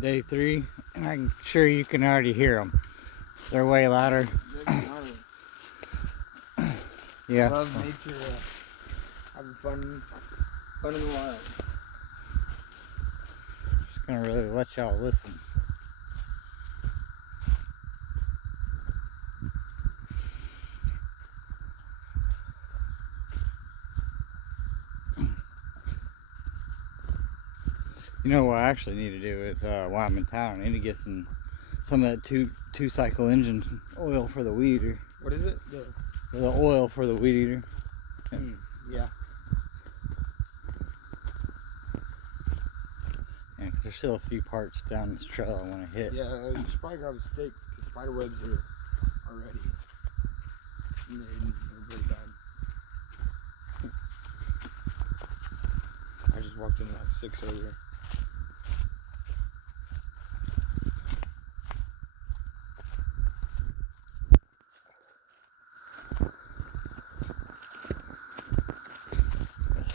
day 3, and I'm sure you can already hear them. They're way louder. Yeah. Love nature, having fun in the wild. Just gonna really let y'all listen. You know what I actually need to do is while I'm in town, I need to get some of that two cycle engine oil for the weed eater. What is it? The oil for the weed eater. Yeah. Yeah, because there's still a few parts down this trail I want to hit. Yeah, you should probably grab a stake because spider webs are already made. They're pretty bad. I just walked in like 6 earlier.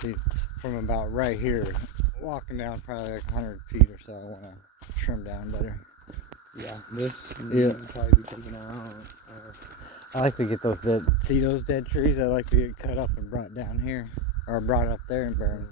See, from about right here, walking down probably like 100 feet or so, I want to trim down better. Yeah, this will probably be taken out. I like to get those dead trees. I like to get cut up and brought down here, or brought up there and burned.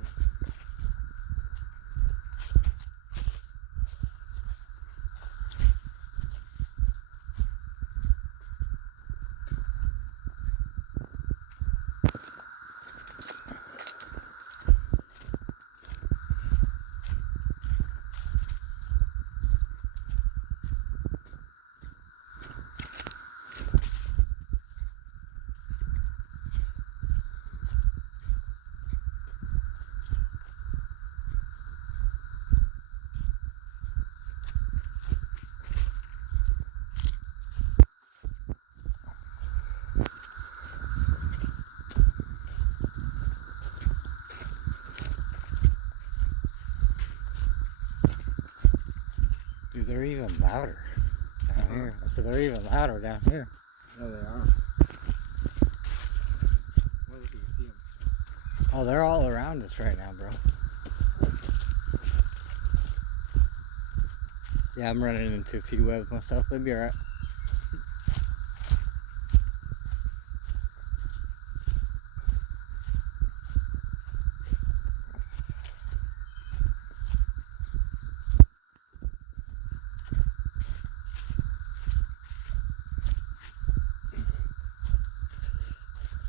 Dude, they're even louder down here. So they're even louder down here. No, they are. What if you can see them? Oh, they're all around us right now, bro. Yeah, I'm running into a few webs myself. They'll be alright.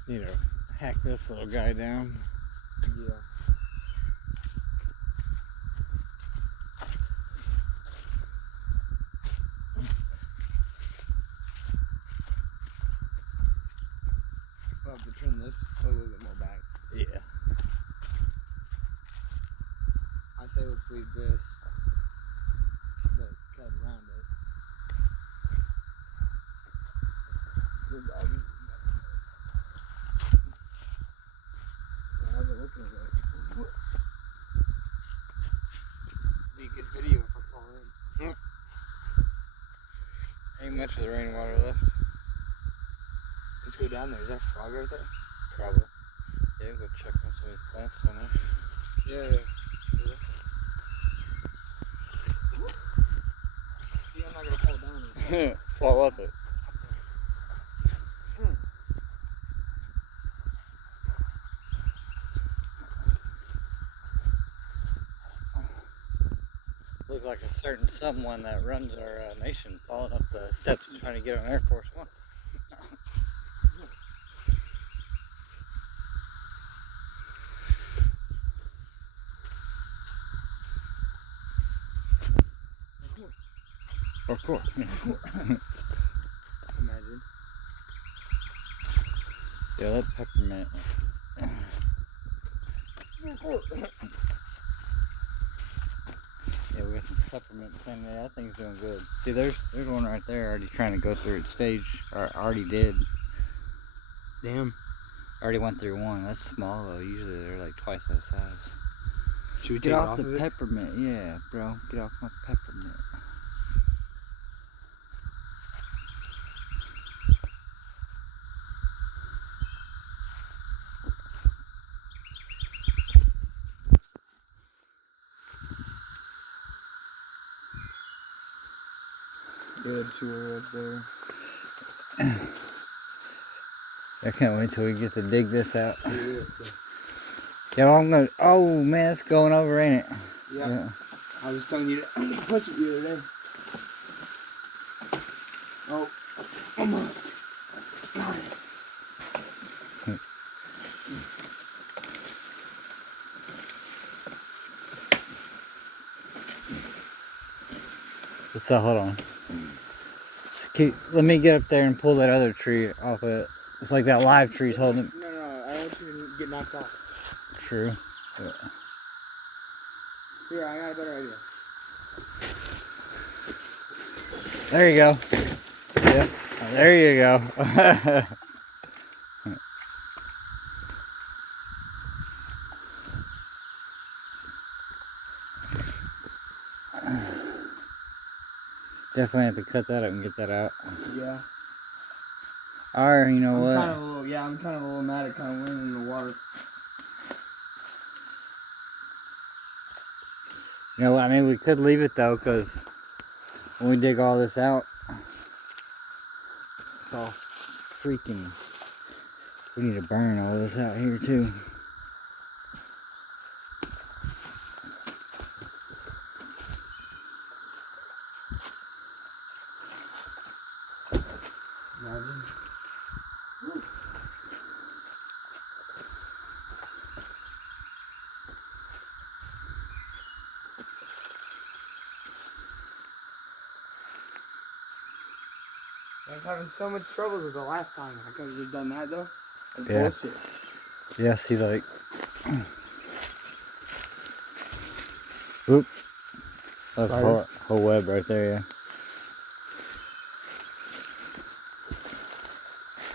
Need to hack this little guy down. Yeah. We'll have to trim this a little bit more back. Yeah. I say let's leave this, but cut around it. Good doggy. How's it looking good? Be a good video if I fall in. Ain't much of the rainwater left. Let's go down there. Is that a frog right there? Probably. Yeah, go check on some of these plants down there. Yeah. See, I'm not gonna fall down. Fall up it. Look like a certain someone that runs our nation falling up the steps trying to get on Air Force One. Of course. Imagine. Yeah, that peppermint. Yeah, we got some peppermint thing there. That thing's doing good. See, there's one right there already trying to go through its stage, or already did. Damn. Already went through one. That's small though. Usually they're like twice that size. Should we Get take off it the peppermint? Yeah, bro. Get off my peppermint. Good, two right there. I can't wait till we get to dig this out. Yeah. Yeah, well, I'm gonna. Oh man, it's going over, ain't it? Yep. Yeah. I was telling you to push it the other day. Oh, almost. Got it. So hold on. Let me get up there and pull that other tree off of it. It's like that live tree's holding it. No, I don't want you to get knocked off. True. Yeah. Here, I got a better idea. There you go. Yep. There you go. Definitely have to cut that up and get that out. Yeah. Or you know what? I'm kind of a little mad at kind of went in the water. You know, I mean, we could leave it though, because when we dig all this out, it's all freaking. We need to burn all this out here too. Imagine. I was having so much trouble with the last time. I could have just done that though. That's Yeah. bullshit. Yeah, see, like. Oop. That's a whole web right there, yeah.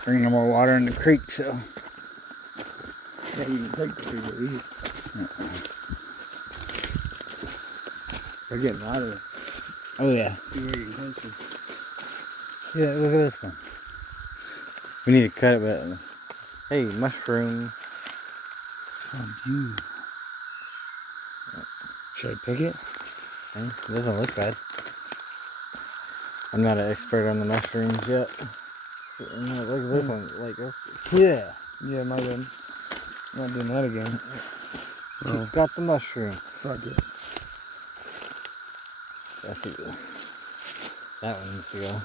Bring no more water in the creek, so. Yeah, you can take the tree at least. They're getting louder. Oh, yeah. See where you can catch them. Yeah, look at this one. We need to cut it, but. Hey, mushroom. Oh, you. Should I pick it? Hey, it doesn't look bad. I'm not an expert on the mushrooms yet. No, look at this one. Like, yeah. Yeah, my bad. I'm not doing that again. Oh. Got the mushroom. Fuck it. That's it. That one needs to go.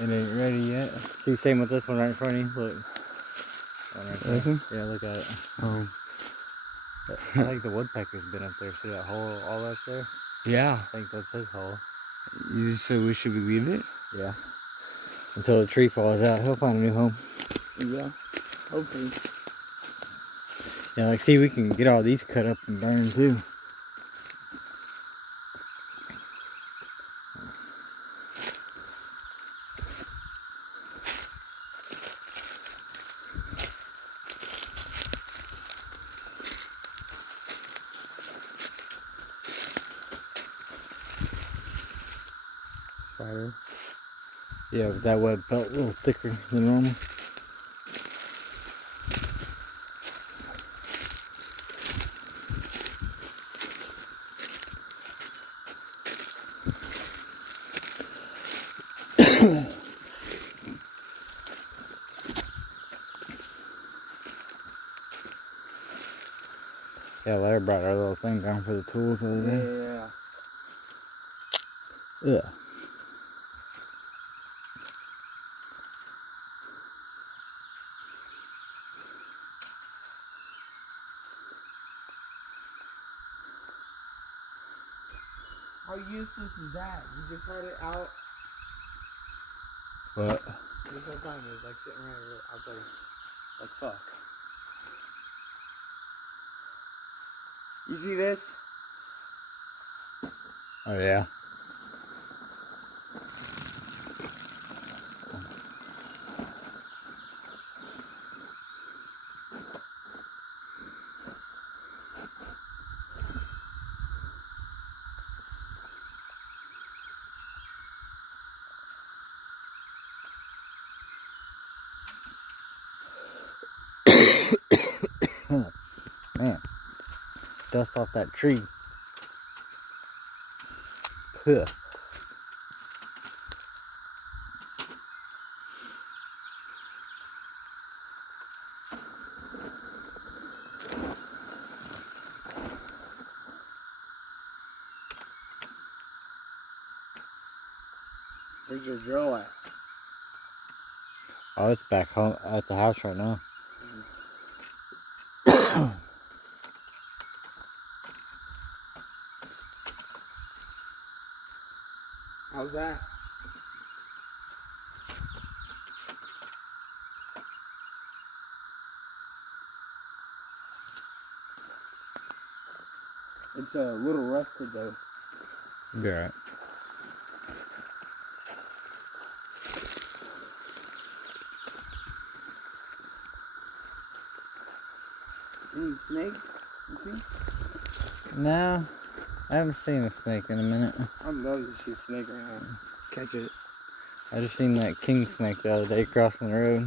It ain't ready yet. See, same with this one right in front of you. Look. One right there. Yeah, look at it. Oh. I think the woodpecker's been up there. See that hole all up there? Yeah. I think that's his hole. You said we should leave it? Yeah. Until the tree falls out, he'll find a new home. Yeah. Hopefully. Yeah, like, see, we can get all these cut up and burned too. Spider. Yeah, but that web felt a little thicker than normal. Yeah, Larry brought our little thing down for the tools the other day. Yeah. Ugh. How useless is that? You just had it out. What? This whole time it was like sitting right out there. Like fuck. You see this? Oh, yeah. Man, dust off that tree. Ugh. Where's your drill at? Oh, it's back home at the house right now. How's that? It's a little rusted though. Be alright. Any snakes? You think? No, I haven't seen a snake in a minute. I'd love to see a snake right now. Catch it. I just seen that king snake the other day crossing the road.